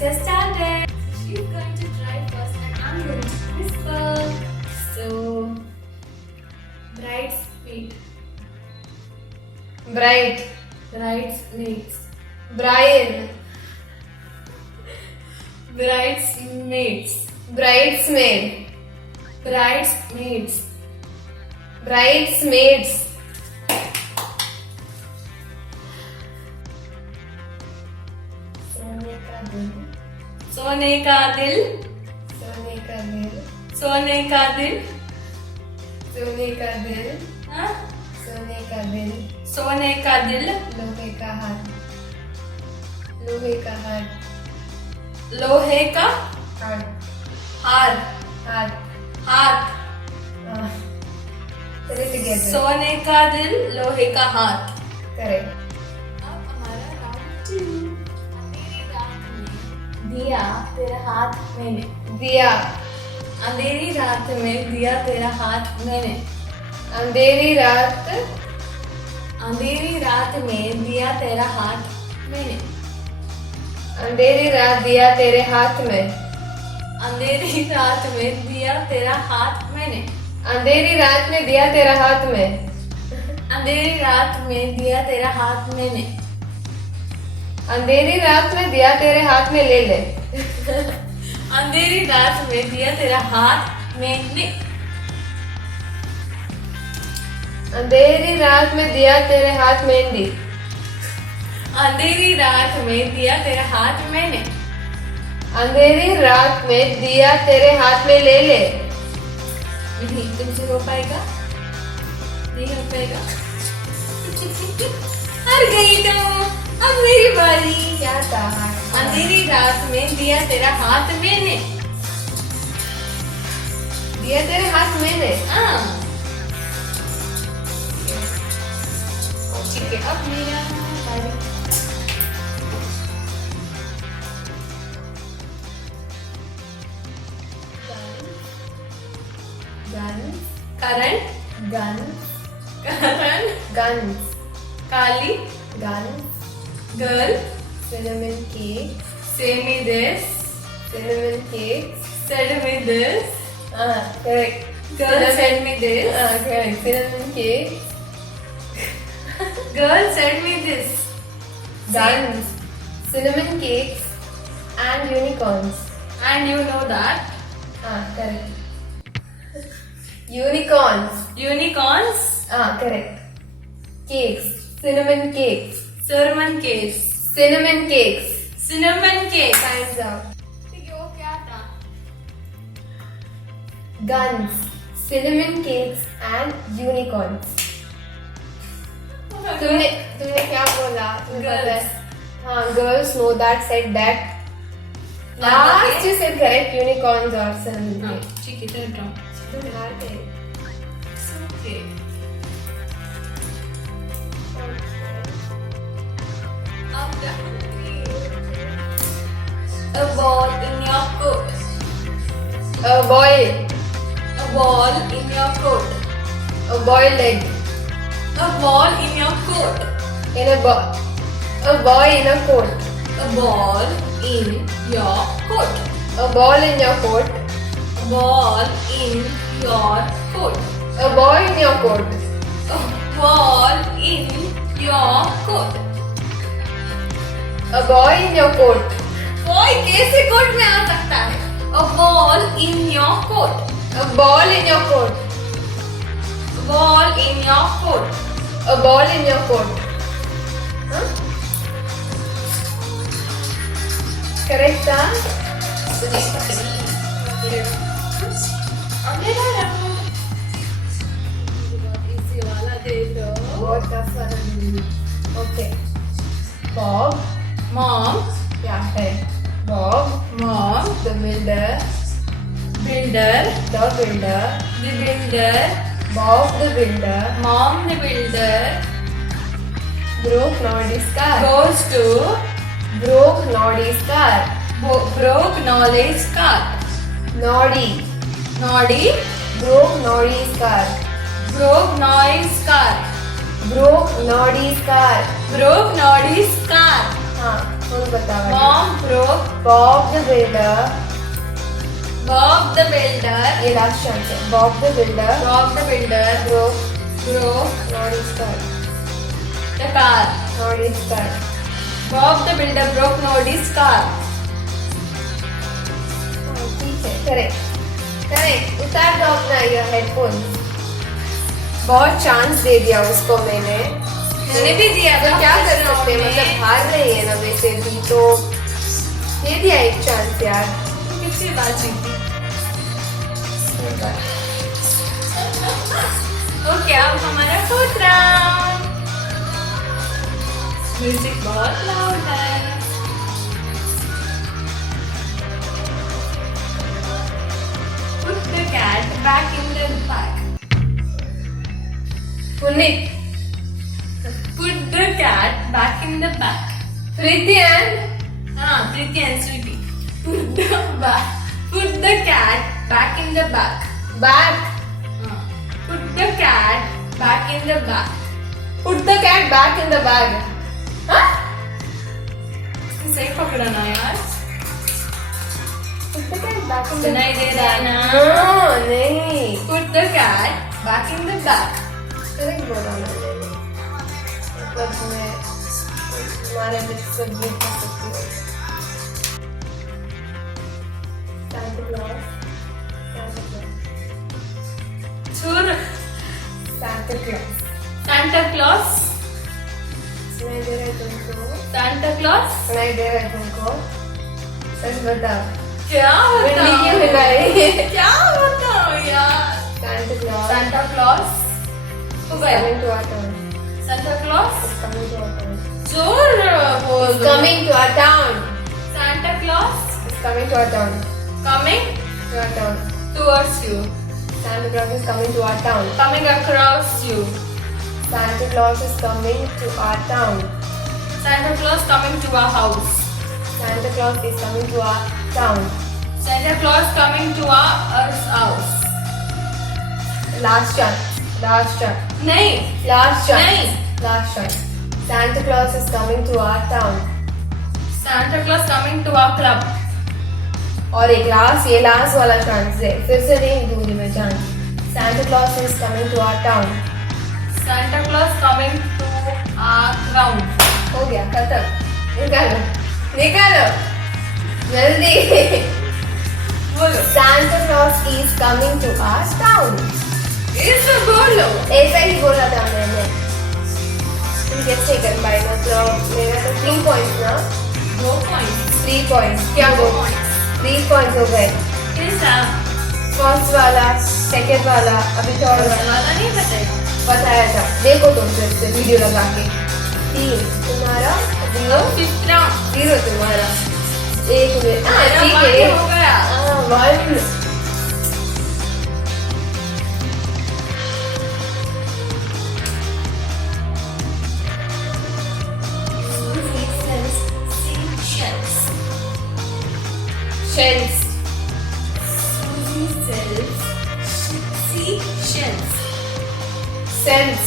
get started. She's going to try first and I'm going to whisper. So, bridesmaid. Bride. Bridesmaids. Brian. Bridesmaids. Bridesmaid. Bridesmaids. Bridesmaids. सोने का दिल. सोने का दिल. सोने का दिल. सोने का दिल. हाँ? सोने का दिल. सोने का दिल. लोहे का हाथ. लोहे का हाथ. लोहे का हाथ. हार. हाथ. हाथ. Say it together. सोने का दिल, लोहे का हाथ. Correct. अब हमारा राउंड 2. अंधेरी रात में दिया तेरा हाथ मैंने. दिया. अंधेरी रात में दिया तेरा हाथ मैंने. अंधेरी रात. अंधेरी रात में दिया तेरा हाथ मैंने. अंधेरी रात दिया तेरे हाथ में. अंधेरी रात में दिया तेरा हाथ मैंने. अंधेरी रात में दिया तेरा हाथ में. अंधेरी रात में दिया तेरा हाथ मैंने. अंधेरी रात में दिया तेरे हाथ में ले ले. अंधेरी रात में दिया तेरा हाथ मैंने. अंधेरी रात में दिया तेरे हाथ मेहंदी. अंधेरी रात में दिया तेरा हाथ मैंने. अंधेरी रात में दिया तेरे हाथ में ले ले. नहीं तुमसे हो पाएगा? नहीं हो पाएगा? हार गई तो अब मेरी बारी. क्या था? अंधेरी रात में दिया तेरा हाथ मैंने. दिया तेरे हाथ मैंने. हाँ ठीक है, अब मेरा बारी. Guns. Current. Guns. Karan. Guns. Kali. Guns. Girl. Cinnamon cake. Say me this. Cinnamon cakes. Send me this. Correct. Girl send me this. Correct. Cinnamon cake. Girl send me this. Guns. Cinnamon cakes. And unicorns. And you know that. Correct. Unicorns. Unicorns. Correct. Cakes. Cinnamon cakes. Sermon case. Cinnamon cakes. Cinnamon cake. Time's up. ठीक है वो क्या था? Guns. Cinnamon cakes and unicorns. तुमने क्या बोला? तुम्हें पता है? Girls. हाँ, girls know that, said that. Last you said correct, unicorns or cinnamon हाँ, cake. ठीक है turn round. तुम हार गए. It's okay. अब क्या? A ball in your coat. A boy. A ball in your coat. A boiled egg. A ball in your coat. In a boy in a coat. A ball in your coat. A ball in your coat. A ball in your coat. A boy in your coat. A ball in your coat. A boy in your coat. Boy कैसे coat में आ सकता है? A ball in your coat. A ball in your coat. A ball in your coat. A ball in your coat. Huh? Correct, huh? अगला round. इसी वाला दे दो. बहुत tough वाला नहीं. Okay. Bob. Mom. क्या है? Bob. Mom. The builder. Builder. The builder. The builder. Bob the builder. Mom the builder. Broke Noddy's car. Goes to Broke Noddy's car. broke Nolly's car. Noddy. Noddy. Broke Noddy's car. Broke Nolly's car. Broke Noddy's car. Broke Noddy's car. हाँ, हो बताओ. Mom broke. Bob the Builder. Bob the builder. ये last chance है. Bob the Builder Bob the builder broke broke Noddy's car. the car. Noddy's car. Bob the builder broke Noddy's car. ठीक है. Correct. उतार दो अपना ये headphone. बहुत chance दे दिया उसको मैंने. मैंने भी दिया तो था क्या कर first सकते हैं. round मतलब में। हार रही है ना वैसे भी तो दे दिया एक चांस यार. किसकी बात जीती? ओके, अब हमारा फोर्थ राउंड. म्यूजिक बहुत लाउड है. Put the cat back in the bag. Puneet. Put the cat back in the bag. Preeti and Preeti and Sweetie. Put the cat back in the bag. Back. Put the cat back in the bag. Put the cat back in the bag. हाँ? सही पकड़ा ना यार. Put the cat back in the सुनाई दे रहा है ना? हाँ, नहीं. Put the cat back in the bag. Correct बोला मैंने. मतलब मैं तुम्हारे बीच से बीट कर सकती हूँ. Santa Claus. Santa Claus. छुर. Santa Claus. Santa Claus. सुनाई दे रहा है तुमको? Santa Claus. सुनाई दे रहा है तुमको? सच बताओ. क्या बिल्ली क्यों बताओ? हिलाई? क्या बताओ यार? Santa Claus. Santa Claus. हो is गया. coming to our town. Santa Claus. Is coming to our town. जोर बोलो. Is coming to our town. Santa Claus Is coming to our town. coming To our town. towards you. Santa Claus is coming to our town. Coming across you. Santa Claus is coming to our town. Santa Claus coming to our house. Santa Claus is coming to our town. Santa Claus coming to our house. Last shot. Last shot. नहीं. Last shot. नहीं. Last shot. Santa Claus is coming to our town. Santa Claus coming to our club. और एक last ये last वाला chance है. फिर से नहीं दूंगी मैं chance. Santa Claus is coming to our town. Santa Claus coming to our ground. हो गया खत्म. निकालो निकालो जल्दी. बोलो. Santa Claus is coming to our town. इसे बोलो. ऐसा ही बोला था मैंने. तुम कैसे कर पाए. मतलब मेरा तो 3 पॉइंट्स ना. 2 points. 3 पॉइंट्स. क्या हो 3 पॉइंट्स हो गए. कैसा? फर्स्ट वाला सेकंड वाला अभी थर्ड वाला वाला नहीं बताएगा. बताया था. देखो तुम फिर से वीडियो लगा के. 3 तुम्हारा 0 Fifth round. 0 तुम्हारा. 1 में मेरा ठीक one है. हो गया. 1 Susie sells seashells. shells. Susie sells seashells. Cells.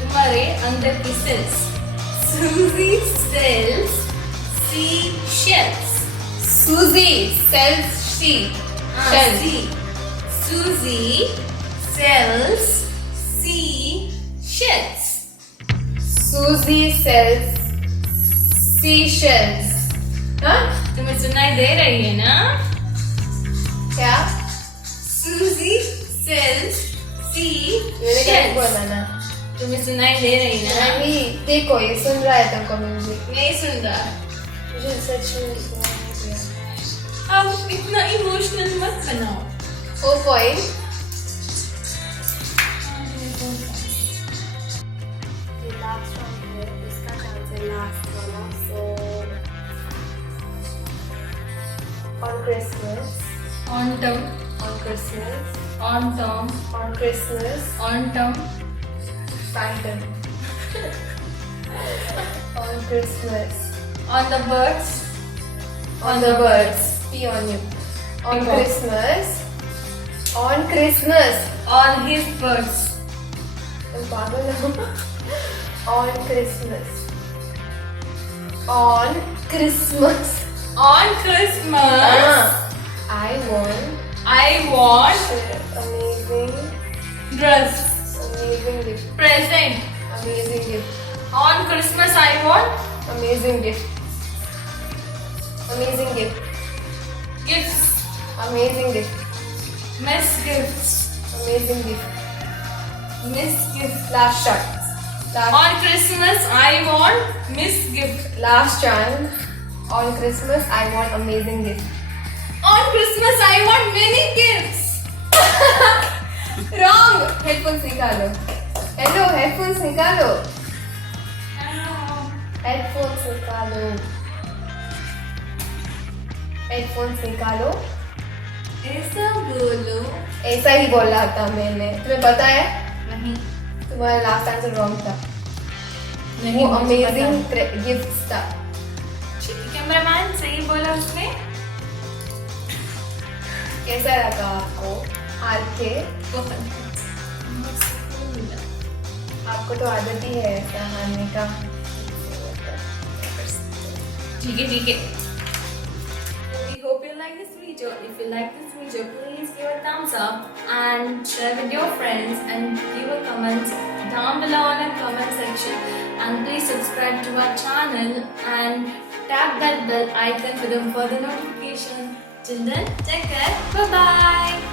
तुम्हारे अंदर की cells. Susie sells seashells. Susie sells sheep. Shells. Susie sells seashells. Susie sells seashells. हाँ? तुम्हें सुनाई दे रही है ना? क्या? Susie sells मैंने क्या seashells. बोला ना? तुम्हें सुनाई दे रही ना? नहीं, देखो ये सुन रहा है तुमको म्यूजिक. नहीं सुन रहा. मुझे सच में सुनाई दिया. अब इतना इमोशनल मत बनाओ. 4 पॉइंट. लास्ट राउंड है, इसका चांस है लास्ट वाला. सो on Christmas, Autumn, on Christmas, autumn, on Christmas, autumn, Phantom. On Christmas, on the birds, on the birds. P on you. On Pick up. Christmas, on Christmas. on his birds, तुम पागल हो? On Christmas, on Christmas. On Christmas, I want I want amazing, dress, amazing gift. present. Amazing gift. On Christmas, I want Amazing gift. Amazing gift. gifts, Amazing gift. miss gifts, Amazing gift. miss gifts. Last shot. Last, On Christmas, I want miss gift. last chance. On Christmas, I want amazing gift. On Christmas, I want many gifts. Wrong. Headphones निकालो. Hello, headphones निकालो. Headphones निकालो. Headphones निकालो. ऐसा बोलो. ऐसा ही बोला था मैंने. तुम्हें पता है? नहीं. तुम्हारा लास्ट आंसर रॉन्ग था. नहीं, वो मुझे पता अमेजिंग गिफ्ट था. ठीक है, कैमरामैन सही बोला उसने. कैसा लगा आपको हार के? आपको तो आदत ही है ऐसा हारने का. ठीक है, ठीक है. We hope you like this video. If you like this video, please give a thumbs up and share with your friends and give a comment down below in the comment section. And please subscribe to our channel and tap that bell icon for the further notification. Till then, take care. Bye bye.